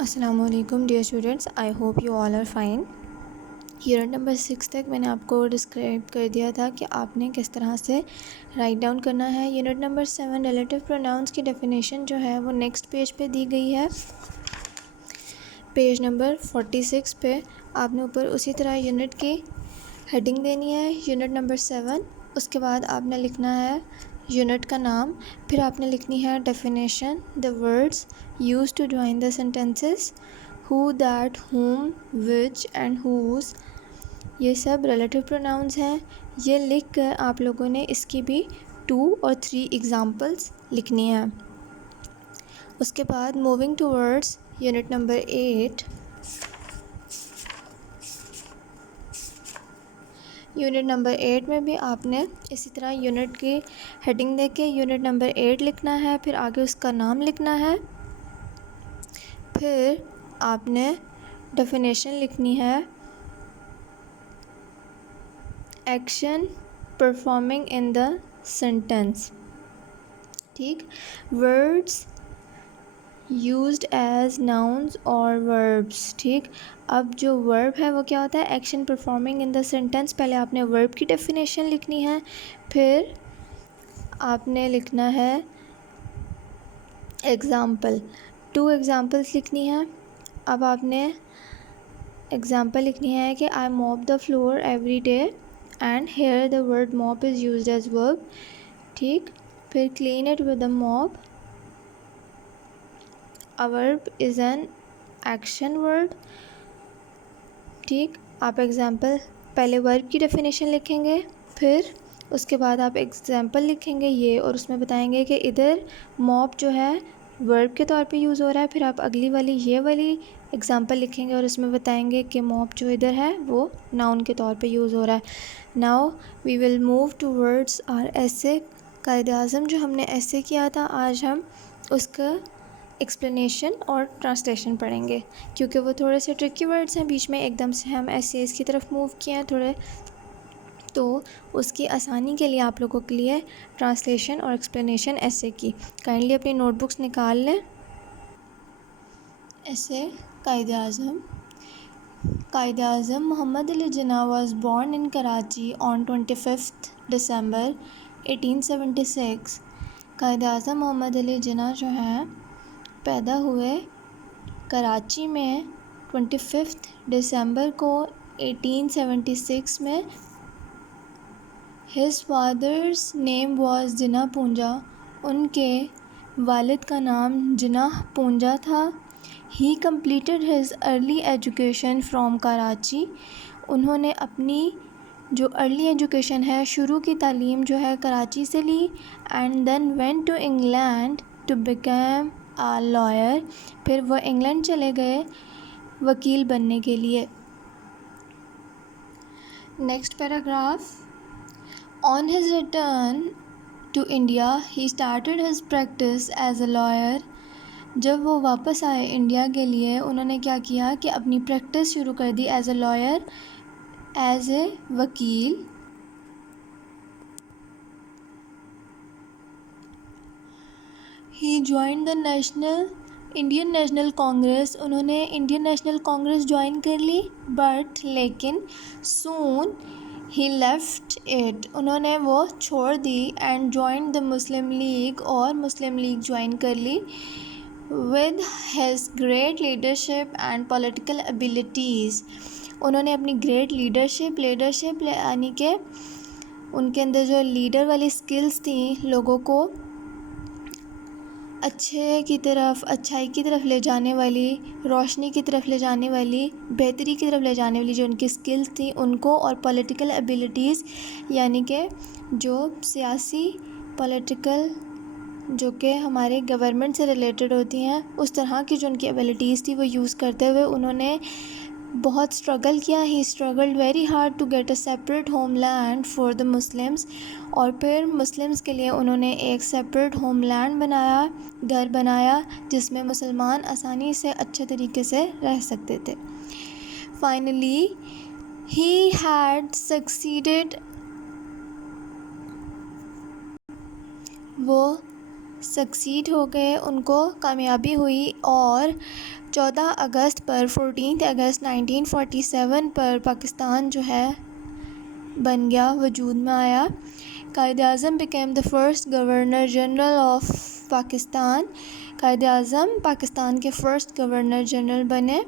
अस्सलामुअलैकुम dear students, I hope you all are fine. Unit number 6 तक मैंने आपको डिस्क्राइब कर दिया था कि आपने किस तरह से राइट डाउन करना है। यूनिट नंबर 7 रिलेटिव प्रोनाउंस की डेफिनेशन जो है वो नेक्स्ट पेज पे दी गई है, पेज नंबर 46 पे। आपने ऊपर उसी तरह यूनिट की हेडिंग देनी है, यूनिट नंबर 7। उसके बाद आपने लिखना है यूनिट का नाम, फिर आपने लिखनी है definition, the words use to join the sentences, who, that, whom, which and whose, ये सब रिलेटिव प्रोनाउंस हैं। ये लिख कर आप लोगों ने इसकी भी 2 और 3 एग्ज़ाम्पल्स लिखनी है। उसके बाद moving towards unit number 8। Unit number 8 में भी आपने इसी तरह यूनिट की हेडिंग देके यूनिट नंबर 8 लिखना है, फिर आगे उसका नाम लिखना है, फिर आपने डेफिनेशन लिखनी है, action performing in the sentence. ठीक, वर्ड्स यूज्ड एज नाउन्स और वर्ब्स। ठीक, अब जो वर्ब है वो क्या होता है, action performing in the sentence. पहले आपने वर्ब की डेफिनेशन लिखनी है, फिर आपने लिखना है एग्ज़ाम्पल, 2 एग्ज़ाम्पल्स लिखनी है। अब आपने एग्ज़ाम्पल लिखनी है कि I mop the floor every day and here the word mop is used as verb. ठीक, फिर clean it with the mop, a verb is an action word। ठीक, आप एग्ज़ाम्पल पहले वर्ब की डेफिनेशन लिखेंगे, फिर उसके बाद आप एग्ज़ाम्पल लिखेंगे ये, और उसमें बताएंगे कि इधर मॉप जो है वर्ब के तौर पे यूज़ हो रहा है। फिर आप अगली वाली ये वाली एग्ज़ाम्पल लिखेंगे और उसमें बताएंगे कि मॉप जो इधर है वो नाउन के तौर पे यूज़ हो रहा है। Now we will move towards our essay. Quaid-e-Azam जो हमने ऐसे किया था, आज हम उसका एक्सप्लेनेशन और ट्रांसलेशन पढ़ेंगे, क्योंकि वो थोड़े से ट्रिकी वर्ड्स हैं, बीच में एकदम से हम ऐसे इसकी तरफ मूव किए हैं थोड़े, तो उसकी आसानी के लिए आप लोगों के लिए ट्रांसलेशन और एक्सप्लेनेशन ऐसे की। काइंडली अपनी नोटबुक्स निकाल लें। ऐसे कायदे-आज़म Mohammad Ali Jinnah was born in Karachi on 25th December 1876। कायदे-आज़म Mohammad Ali Jinnah जो हैं पैदा हुए कराची में 25 दिसंबर को 1876 में। हिज फादर्स नेम वाज जिन्ना पूंजा, उनके वालिद का नाम जिन्ना पूंजा था। ही completed his early education from Karachi, उन्होंने अपनी जो अर्ली एजुकेशन है, शुरू की तालीम जो है कराची से ली। And then went to England to become a lawyer, फिर वो इंग्लैंड चले गए वकील बनने के लिए। Next paragraph, on his return to India he started his practice as a lawyer. जब वो वापस आए इंडिया के लिए, उन्होंने क्या किया कि अपनी प्रैक्टिस शुरू कर दी as a lawyer, as a वकील। He joined the Indian National Congress, उन्होंने इंडियन नेशनल कांग्रेस ज्वाइन कर ली, बट लेकिन सून ही लेफ्ट इट, उन्होंने वो छोड़ दी। And joined the Muslim League, और मुस्लिम लीग ज्वाइन कर ली। With his great leadership and political abilities, उन्होंने अपनी ग्रेट लीडरशिप यानी कि उनके अंदर जो लीडर वाली स्किल्स थी, लोगों को अच्छाई की तरफ ले जाने वाली, रोशनी की तरफ ले जाने वाली, बेहतरी की तरफ ले जाने वाली जो उनकी स्किल्स थी उनको, और पॉलिटिकल एबिलिटीज़ यानी कि जो सियासी पॉलिटिकल जो कि हमारे गवर्नमेंट से रिलेटेड होती हैं, उस तरह की जो उनकी एबिलिटीज़ थी वो यूज़ करते हुए उन्होंने बहुत स्ट्रगल किया। He struggled very hard to get a separate homeland for the Muslims, और फिर मुस्लिम्स के लिए उन्होंने एक सेपरेट होम लैंड बनाया, घर बनाया, जिसमें मुसलमान आसानी से अच्छे तरीके से रह सकते थे। फाइनली ही हैड सक्सीडेड, वो सक्सीड हो गए, उनको कामयाबी हुई, और 14 अगस्त पर 14 अगस्त 1947 पर पाकिस्तान जो है बन गया, वजूद में आया। Quaid-e-Azam became the first governor general of Pakistan. Quaid-e-Azam Pakistan के फ़र्स्ट गवर्नर जनरल बने।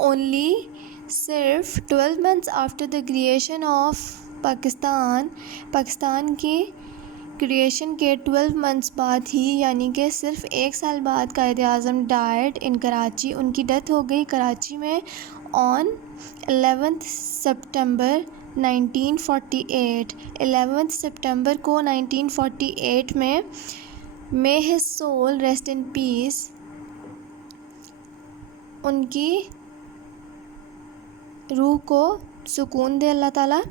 ओनली सिर्फ 12 months after the creation of Pakistan की क्रिएशन के 12 मंथ्स बाद ही, यानी कि सिर्फ 1 साल बाद, कायद-ए-आज़म डाइड इन कराची। उनकी डेथ हो गई कराची में ऑन 11 सितंबर 1948। 11 सितंबर को 1948 में। May his soul rest in peace. उनकी रूह को सुकून दे अल्लाह ताला।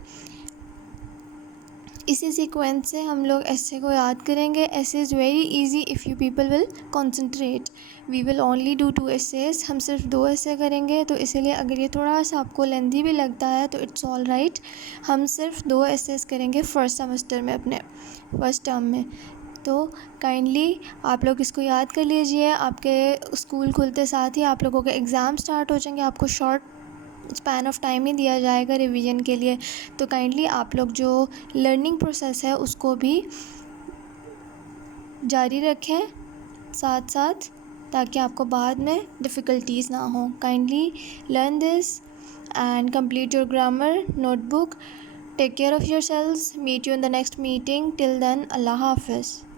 इसी सीक्वेंस से हम लोग ऐसे को याद करेंगे। Essay is very easy if you people will concentrate. We will only do 2 essays. हम सिर्फ 2 ऐसे करेंगे, तो इसीलिए अगर ये थोड़ा सा आपको लेंथी भी लगता है तो इट्स ऑल राइट। हम सिर्फ 2 एसेस करेंगे फर्स्ट सेमेस्टर में, अपने फर्स्ट टर्म में। तो काइंडली आप लोग इसको याद कर लीजिए। आपके स्कूल खुलते साथ ही आप लोगों के एग्ज़ाम स्टार्ट हो जाएंगे। आपको शॉर्ट स्पैन ऑफ टाइम ही दिया जाएगा रिवीजन के लिए। तो काइंडली आप लोग जो लर्निंग प्रोसेस है उसको भी जारी रखें साथ साथ, ताकि आपको बाद में डिफ़िकल्टीज़ ना हो। Kindly learn this and complete your grammar notebook. Take care of yourselves. Meet you in the next meeting. Till then, अल्लाह हाफ़िज़।